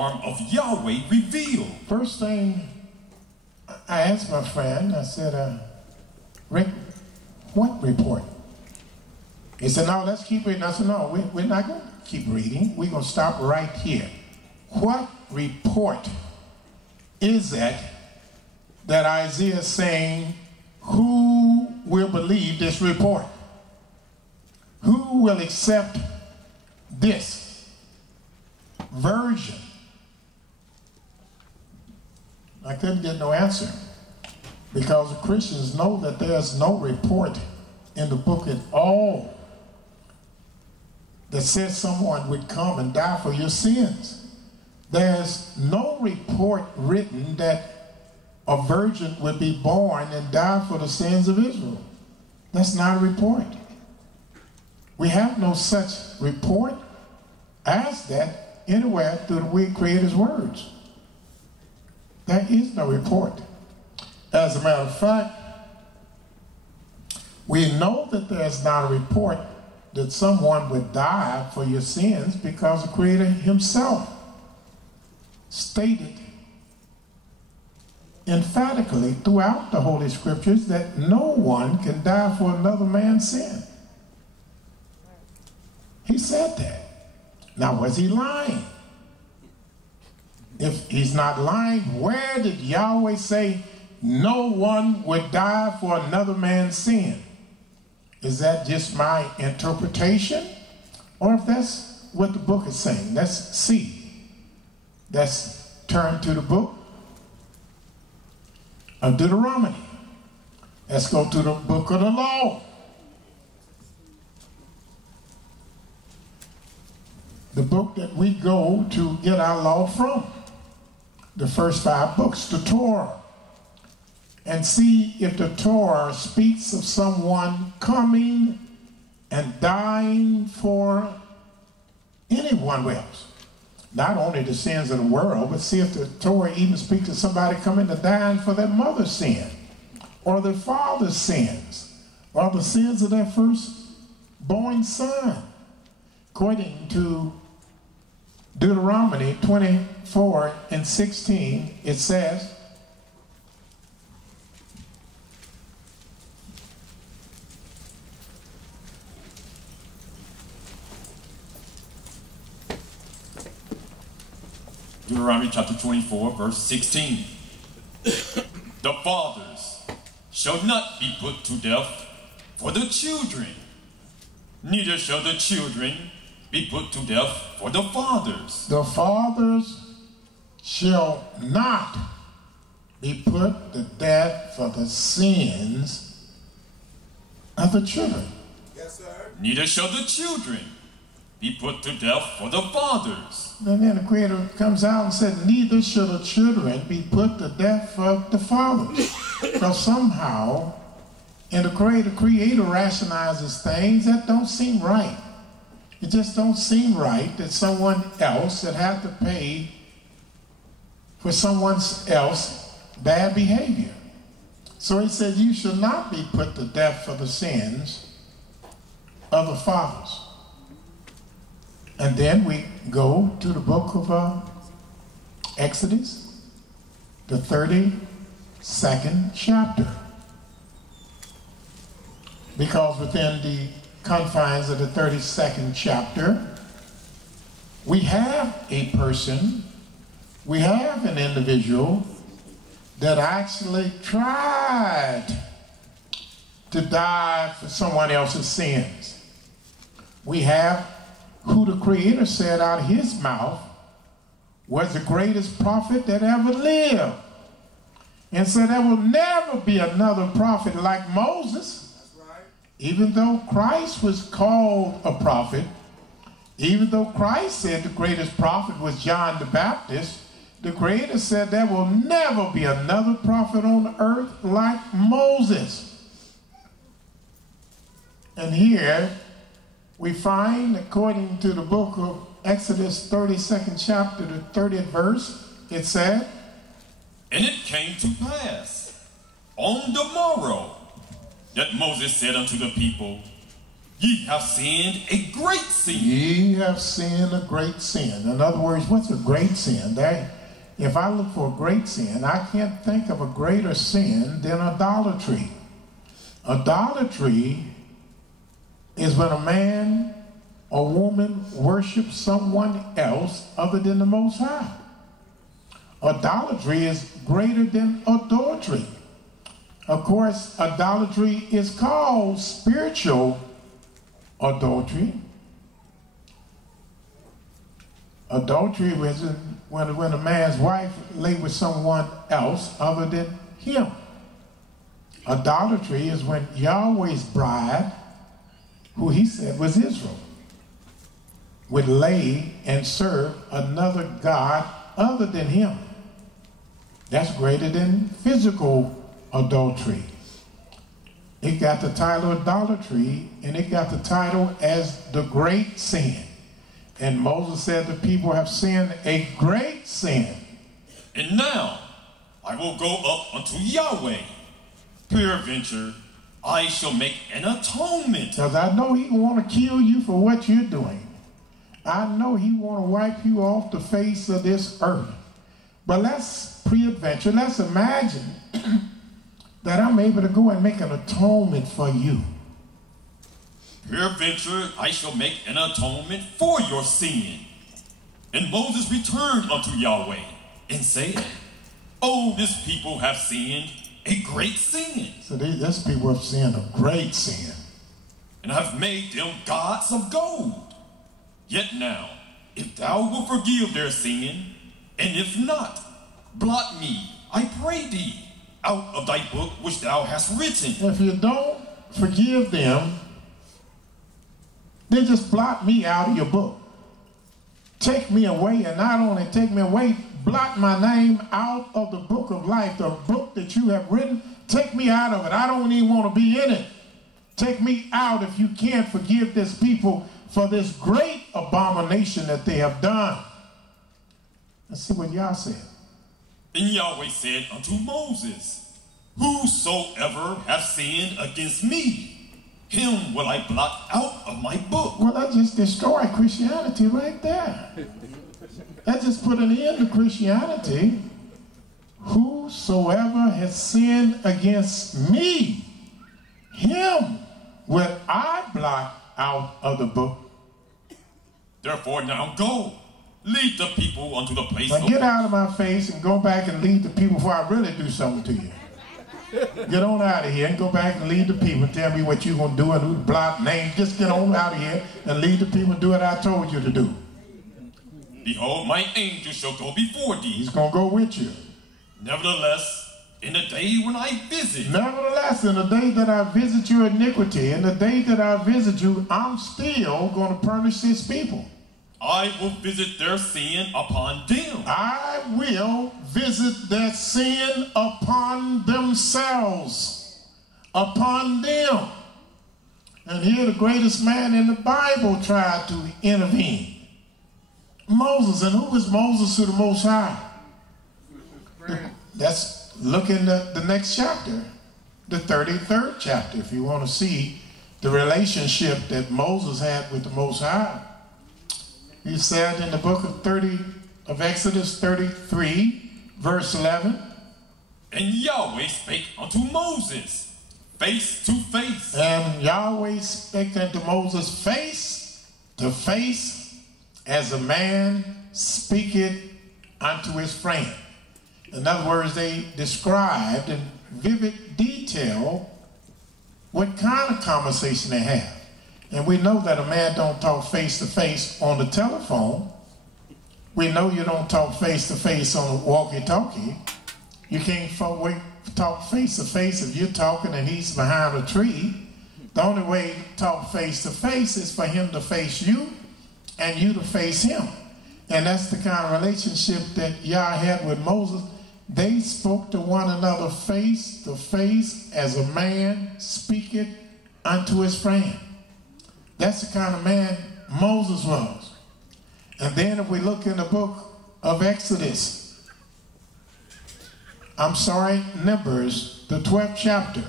of Yahweh revealed. First thing I asked my friend, I said, Rick, what report? He said, no, let's keep reading. I said, no, we're not going to keep reading. We're going to stop right here. What report is that Isaiah is saying, who will believe this report? Who will accept this version? I couldn't get no answer, because the Christians know that there's no report in the book at all that says someone would come and die for your sins. There's no report written that a virgin would be born and die for the sins of Israel. That's not a report. We have no such report as that anywhere through the Creator's words. There is no report. As a matter of fact, we know that there's not a report that someone would die for your sins, because the Creator himself stated emphatically throughout the Holy Scriptures that no one can die for another man's sin. He said that. Now, was he lying? If he's not lying, where did Yahweh say no one would die for another man's sin? Is that just my interpretation? Or if that's what the book is saying? Let's see. Let's turn to the book of Deuteronomy. Let's go to the book of the law. The book that we go to get our law from. The first 5 books, the Torah. And see if the Torah speaks of someone coming and dying for anyone else. Not only the sins of the world, but see if the Torah even speaks of somebody coming and dying for their mother's sin, or their father's sins, or the sins of their firstborn son. According to Deuteronomy 24:16, it says, Deuteronomy chapter 24, verse 16. The fathers shall not be put to death for the children, neither shall the children be put to death for the fathers. The fathers shall not be put to death for the sins of the children. Yes, sir. Neither shall the children be put to death for the fathers. And then the Creator comes out and said, neither shall the children be put to death for the fathers. Because somehow, in the Creator rationalizes things that don't seem right. It just don't seem right that someone else that had to pay for someone else's bad behavior. So he said, you shall not be put to death for the sins of the fathers. And then we go to the book of Exodus, the 32nd chapter. Because within the confines of the 32nd chapter, we have a person, we have an individual that actually tried to die for someone else's sins. We have who the Creator said out of his mouth was the greatest prophet that ever lived. And said there will never be another prophet like Moses. Even though Christ was called a prophet, even though Christ said the greatest prophet was John the Baptist, the Creator said there will never be another prophet on earth like Moses. And here we find, according to the book of Exodus 32nd chapter, the 30th verse, it said, And it came to pass on the morrow that Moses said unto the people, Ye have sinned a great sin. Ye have sinned a great sin. In other words, what's a great sin? If I look for a great sin, I can't think of a greater sin than idolatry. Idolatry is when a man or woman worships someone else other than the Most High. Idolatry is greater than adultery. Of course, idolatry is called spiritual adultery. Adultery is when a man's wife lay with someone else other than him. Idolatry is when Yahweh's bride, who he said was Israel, would lay and serve another god other than him. That's greater than physical adultery. It got the title idolatry, and it got the title as the great sin. And Moses said the people have sinned a great sin. And now I will go up unto Yahweh. Peradventure I shall make an atonement. Because I know he want to kill you for what you're doing. I know he want to wipe you off the face of this earth. But let's peradventure, let's imagine that I'm able to go and make an atonement for you. Peradventure I shall make an atonement for your sin. And Moses returned unto Yahweh and said, Oh, this people have sinned a great sin. So this people have sinned a great sin. And have made them gods of gold. Yet now, if thou wilt forgive their sin, and if not, blot me, I pray thee, out of thy book which thou hast written. If you don't forgive them, then just blot me out of your book. Take me away, and not only take me away, blot my name out of the book of life, the book that you have written. Take me out of it. I don't even want to be in it. Take me out if you can't forgive this people for this great abomination that they have done. Let's see what Yah said. And Yahweh said unto Moses, Whosoever hath sinned against me, him will I blot out of my book. Well, that just destroyed Christianity right there. That just put an end to Christianity. Whosoever has sinned against me, him will I blot out of the book. Therefore now go, lead the people unto the place now get out of my face and go back and lead the people before I really do something to you. Get on out of here and go back and lead the people and tell me what you're going to do and who to blot names. Just get on out of here and lead the people and do what I told you to do. Behold, my angel shall go before thee. He's going to go with you. Nevertheless, in the day when I visit. Nevertheless, in the day that I visit your iniquity, in the day that I visit you, I'm still going to punish these people. I will visit their sin upon them. I will visit their sin upon themselves. Upon them. And here the greatest man in the Bible tried to intervene. Moses. And who is Moses to the Most High? Let's look in the next chapter, the 33rd chapter, if you want to see the relationship that Moses had with the Most High. He said in the book of Exodus 33, verse 11. And Yahweh spake unto Moses face to face. And Yahweh spake unto Moses face to face, as a man speaketh unto his friend. In other words, they described in vivid detail what kind of conversation they have. And we know that a man don't talk face to face on the telephone. We know you don't talk face to face on a walkie-talkie. You can't talk face to face if you're talking and he's behind a tree. The only way to talk face to face is for him to face you and you to face him. And that's the kind of relationship that Yah had with Moses. They spoke to one another face to face, as a man speaketh unto his friend. That's the kind of man Moses was. And then if we look in the book of Numbers, the 12th chapter.